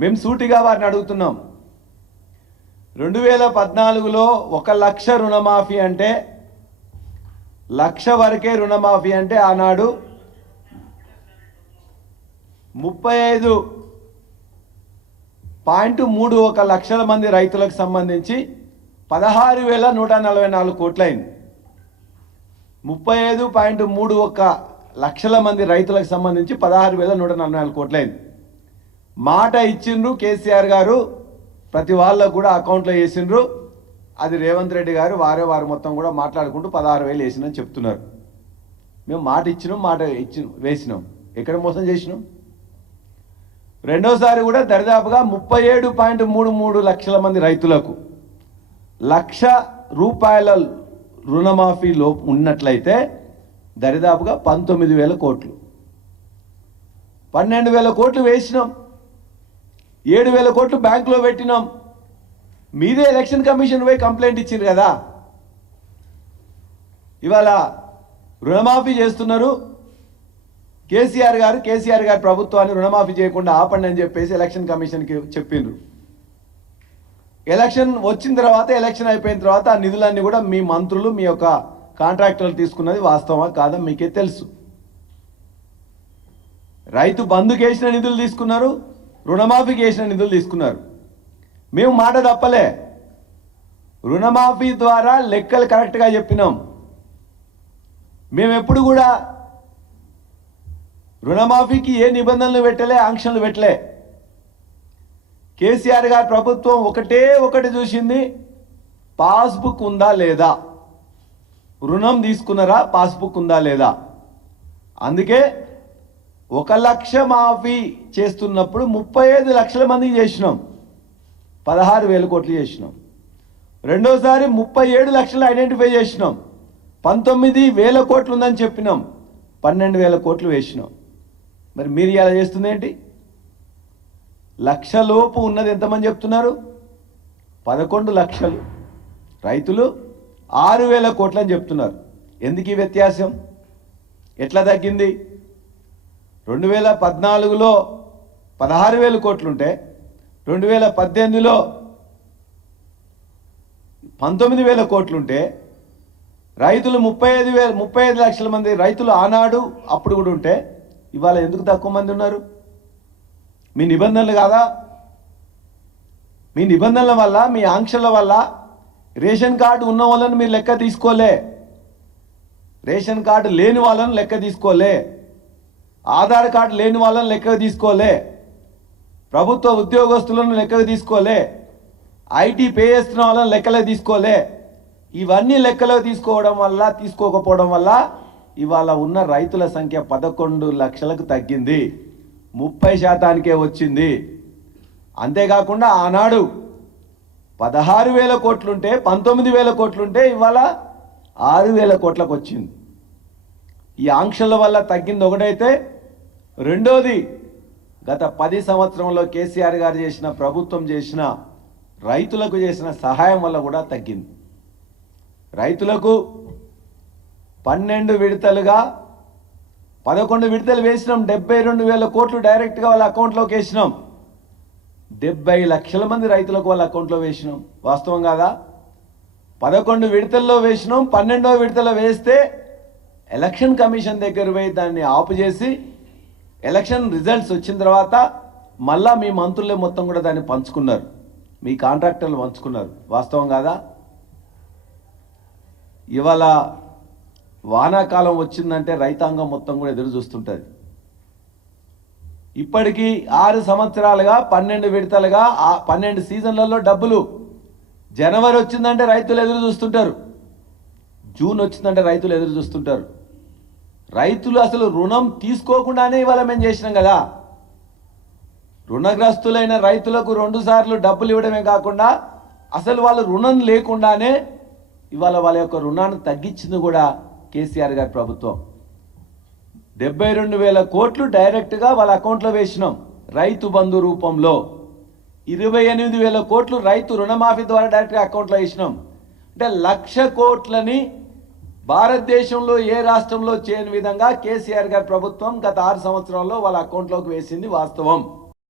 మేము సూటిగా వారిని అడుగుతున్నాం. 2014లో 1 లక్ష రుణమాఫీ అంటే, లక్ష వరకే రుణమాఫీ అంటే ఆనాడు 35.31 లక్షల మంది రైతులకు సంబంధించి 16,144 కోట్లయింది. 35.31 లక్షల మంది రైతులకు సంబంధించి 16,144 కోట్లయింది. మాట ఇచ్చిండ్రు కేసీఆర్ గారు, ప్రతి వాళ్ళకు కూడా అకౌంట్లో వేసిండ్రు. అది రేవంత్ రెడ్డి గారు వారు మొత్తం కూడా మాట్లాడుకుంటూ 16,000 వేసినని చెప్తున్నారు. మేము మాట ఇచ్చినాం, వేసినాం. ఎక్కడ మోసం చేసినాం? రెండోసారి కూడా దరిదాపుగా 37.33 లక్షల మంది రైతులకు ₹1,00,000 రుణమాఫీలో ఉన్నట్లయితే దరిదాపుగా 19,000 కోట్లు, 12,000 కోట్లు వేసినాం. 7,000 కోట్లు బ్యాంకులో పెట్టినాం. మీదే ఎలక్షన్ కమిషన్ పోయి కంప్లైంట్ ఇచ్చింది కదా. ఇవాళ రుణమాఫీ చేస్తున్నారు. కేసీఆర్ గారి ప్రభుత్వాన్ని రుణమాఫీ చేయకుండా ఆపండి అని చెప్పేసి ఎలక్షన్ కమిషన్కి చెప్పిండ్రు. ఎలక్షన్ వచ్చిన తర్వాత, ఎలక్షన్ అయిపోయిన తర్వాత ఆ నిధులన్నీ కూడా మీ మంత్రులు, మీ యొక్క కాంట్రాక్టర్లు తీసుకున్నది వాస్తవమా కాదా మీకే తెలుసు. రైతు బంధుకి వేసిన నిధులు తీసుకున్నారు, రుణమాఫీకి వేసిన నిధులు తీసుకున్నారు. మేము మాట తప్పలే. రుణమాఫీ ద్వారా లెక్కలు కరెక్ట్గా చెప్పినాం. మేము ఎప్పుడు కూడా రుణమాఫీకి ఏ నిబంధనలు పెట్టలే, ఆంక్షలు పెట్టలే. కేసీఆర్ గారి ప్రభుత్వం ఒకటి చూసింది, పాస్బుక్ ఉందా లేదా, రుణం తీసుకున్నారా, పాస్బుక్ ఉందా లేదా. అందుకే 1 లక్ష మాఫీ చేస్తున్నప్పుడు 35 లక్షల మందికి చేసినాం, 16,000 కోట్లు చేసినాం. రెండోసారి 37 లక్షలు ఐడెంటిఫై చేసినాం, 19,000 కోట్లు ఉందని చెప్పినాం, 12,000 కోట్లు వేసినాం. మరి మీరు ఇలా చేస్తుంది ఏంటి? లక్షలోపు ఉన్నది ఎంతమంది చెప్తున్నారు? 11 లక్షలు. రైతులు 6,000 కోట్లు అని చెప్తున్నారు. ఎందుకు ఈ వ్యత్యాసం? ఎట్లా తగ్గింది? 2014లో 16,000 కోట్లుంటే 2018లో 19,000 కోట్లుంటే రైతులు 35 లక్షల మంది రైతులు ఆనాడు అప్పుడు కూడా ఉంటే ఇవాళ ఎందుకు తక్కువ మంది ఉన్నారు? మీ నిబంధనలు కాదా? మీ నిబంధనల వల్ల, మీ ఆంక్షల వల్ల రేషన్ కార్డు ఉన్న వాళ్ళని మీరు లెక్క తీసుకోలే, రేషన్ కార్డు లేని వాళ్ళని లెక్క తీసుకోలే, ఆధార్ కార్డు లేని వాళ్ళని లెక్క తీసుకోలే, ప్రభుత్వ ఉద్యోగస్తులను లెక్కకు తీసుకోలే, ఐటీ పే చేస్తున్న వాళ్ళని లెక్కలో తీసుకోలే. ఇవన్నీ లెక్కలో తీసుకోకపోవడం వల్ల ఇవాళ ఉన్న రైతుల సంఖ్య 11 లక్షలకు తగ్గింది, 30% వచ్చింది. అంతేకాకుండా ఆనాడు 16,000 కోట్లుంటే 19,000 కోట్లుంటే ఇవాళ 6,000 కోట్లకు వచ్చింది. ఈ ఆంక్షల వల్ల తగ్గింది ఒకటైతే, రెండోది గత 10 సంవత్సరంలో కేసీఆర్ గారు చేసిన, ప్రభుత్వం చేసిన, రైతులకు చేసిన సహాయం వల్ల కూడా తగ్గింది. రైతులకు 12 విడతలుగా 11 విడతలు వేసినాం, 72,000 కోట్లు డైరెక్ట్గా వాళ్ళ అకౌంట్లోకి వేసినాం. 70 లక్షల మంది రైతులకు వాళ్ళ అకౌంట్లో వేసినాం. వాస్తవం కాదా? 11 విడతల్లో వేసినాం. 12వ విడతలో వేస్తే ఎలక్షన్ కమిషన్ దగ్గర పోయి దాన్ని ఆపు చేసి ఎలక్షన్ రిజల్ట్స్ వచ్చిన తర్వాత మళ్ళా మీ మంత్రులే మొత్తం కూడా దాన్ని పంచుకున్నారు, మీ కాంట్రాక్టర్లు పంచుకున్నారు. వాస్తవం కాదా? ఇవాళ వానాకాలం వచ్చిందంటే రైతాంగం మొత్తం కూడా ఎదురు చూస్తుంటుంది. ఇప్పటికీ 6 సంవత్సరాలుగా 12 విడతలుగా 12 సీజన్లలో డబ్బులు. జనవరి వచ్చిందంటే రైతులు ఎదురు చూస్తుంటారు, జూన్ వచ్చిందంటే రైతులు ఎదురు చూస్తుంటారు. రైతులు అసలు రుణం తీసుకోకుండానే ఇవాళ మేము చేసినాం కదా. రుణగ్రస్తులైన రైతులకు 2 సార్లు డబ్బులు ఇవ్వడమే కాకుండా అసలు వాళ్ళు రుణం లేకుండానే ఇవాళ వాళ్ళ యొక్క రుణాన్ని తగ్గించింది కూడా కేసీఆర్ గారి ప్రభుత్వం. 72,000 కోట్లు డైరెక్ట్గా వాళ్ళ అకౌంట్లో వేసినాం రైతు బంధు రూపంలో. 28,000 కోట్లు రైతు రుణమాఫీ ద్వారా డైరెక్ట్గా అకౌంట్లో వేసినాం. అంటే 1,00,000 కోట్లని భారతదేశంలో ఏ రాష్ట్రంలో చేయని విధంగా కేసీఆర్ గారి ప్రభుత్వం గత 6 సంవత్సరాల్లో వాళ్ళ అకౌంట్లోకి వేసింది వాస్తవం.